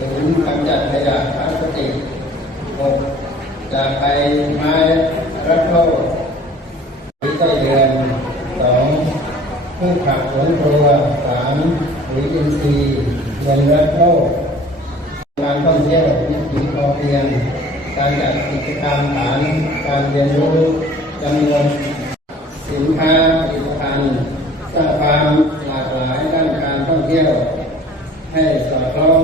ศูนย์กำจัดขยะพลาสติกหกจากไปไม้รักโลกปุ๋ยไส้เดือนสองพืชผักสวนครัวสามปุ๋ยอินทรีย์เงินรักโลกการท่องเที่ยววิถีพอเพียง การจัดกิจกรรมฐานการเรียนรู้จำนวนสินค้าผลิตภัณฑ์สร้างความหลากหลายด้านการท่องเที่ยว ให้สอดคล้อง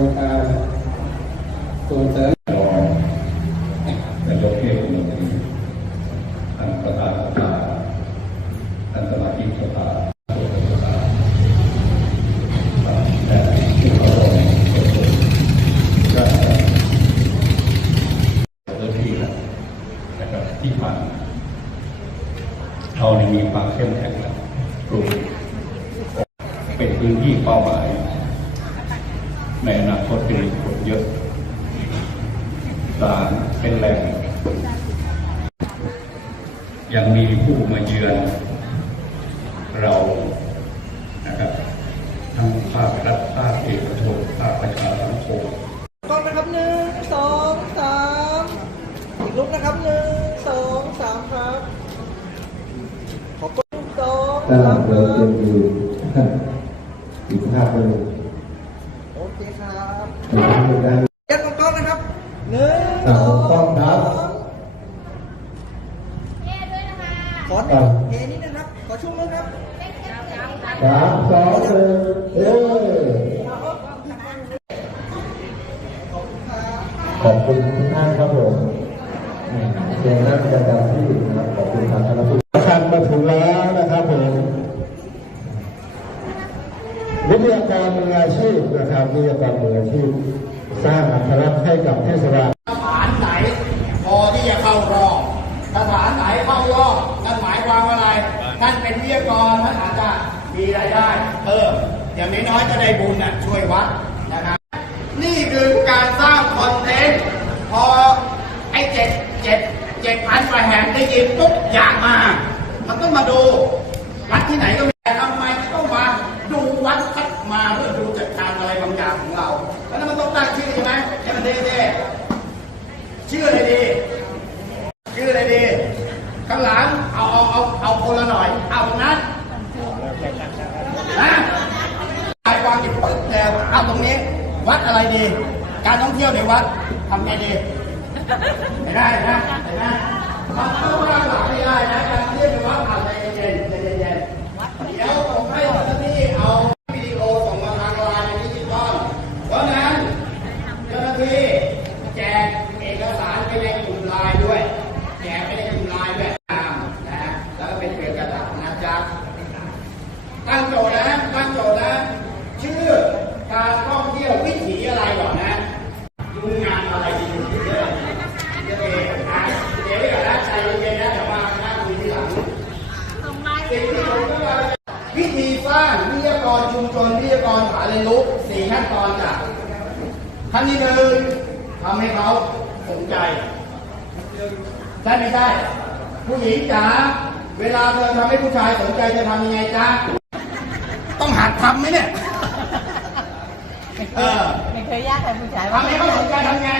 รงการส่งเสริมนายกเทศมนตรีท่านประธานสภาท่านสมาชิกสภาสภาและผู้เขารก็เริ่มที่แล้วนะครับที่ผ่านเราเนี่ยมีความเข้มแข็งแล้วกลุ่มเป็นพื้นที่เป้าหมาย ในอนาคตจะมีคนเยอะสารเป็นแหล่งยังมีผู้มาเยือนเรานะครับทั้งภาครัฐภาคเอกชนภาคประชาสังคมกล้องนะครับหนึ่งสองสามอีกลุกนะครับหนึ่งสองสามครับขอบคุณสองตลาสาดมคเรารับเตรียมดูอีกภาพหนึ่ง โอเคครับอีกภาพหนึ่งได้ยันกล้องนะครับหนึ่งอ่าสองกล้องครับขอหนึ่งเฮนี่นะครับ ขอช่วงนึงครับสามสองหนึ่งเอ้ขอบคุณทุกท่านครับผมเชิญนั่งประจำที่นะครับขอบคุณทางคณะผู้คันมาถึงแล้วนะครับผมวิทยากรมืออาชีพ นะครับวิทยากรมืออาชีพสร้างอัตลักษณ์ให้กับเทศบาลสถานไหนพอที่จะเข้ารอบสถานไหนเข้ารอบนั่นหมายความว่าอะไรท่านเป็นวิทยากรท่านอาจจะมีรายได้เพิ่มอย่างน้อยๆก็ได้บุญน่ะช่วยวัดนะครับนี่คือการสร้างคอนเทนต์พอไอ้เจ็ดเจ็ดเจ็ดพันกว่าแห่งได้ยินปุ๊บอยากมา มันต้องมาดูวัดที่ไหนก็มีต้องมาดูวัดคัดมา เพื่อดูจัดการอะไรบางอย่างของเราแล้วมันต้องตั้งชื่อใช่ไหมให้มันเท่ๆชื่ออะไรดีชื่ออะไรดีข้างหลังเอาเอาเอาเอาคนละหน่อยเอาตรงนั้นนะไอ้วางอยู่ปึ๊บแล้วเอาตรงนี้ วัดอะไรดี การท่องเที่ยวในวัดทำไงดีไม่ได้นะไม่ได้มันต้องร่างหลังไม่ได้นะ การท่องเที่ยวในวัดเอาใจเย็นใจเย็นเดี๋ยวผมให้เจ้าหน้าที่เอาวิดีโอส่งมาทางไลน์ดิจิตอลเพราะฉะนั้น เจ้าหน้าที่แจกเอกสารไปในกลุ่มไลน์ด้วย แจกไปในกลุ่มไลน์ด้วยตามนะฮะแล้วก็เป็นเอกสารนะจ๊ะตั้งโจทย์นะตั้งโจทย์นะ ชื่อการท่องเที่ยววิถีอะไรก่อนนะดูงานอะไรดีเยอะเยอะเองนะเดี๋ยวไว้ก่อนนะใจเย็นๆนะเดี๋ยวมาหน้าคุยทีหลังสิ่งที่ผมต้องการวิธีสร้างวิทยากรชุม ชนวิทยากรฐานเรียนรู้สี่ขั้นตอนจากขั้นที่หนึ่งทำให้เขาสนใจใช่ไม่ใช่ผู้หญิงจ๋าเวลาเธอทำให้ผู้ชายสนใจจะทำยังไงจ๊ะต้องหัดทำไหมเนี่ย เออ ไม่เคยยากแต่ผู้ชายทำให้เขาสนใจทำไง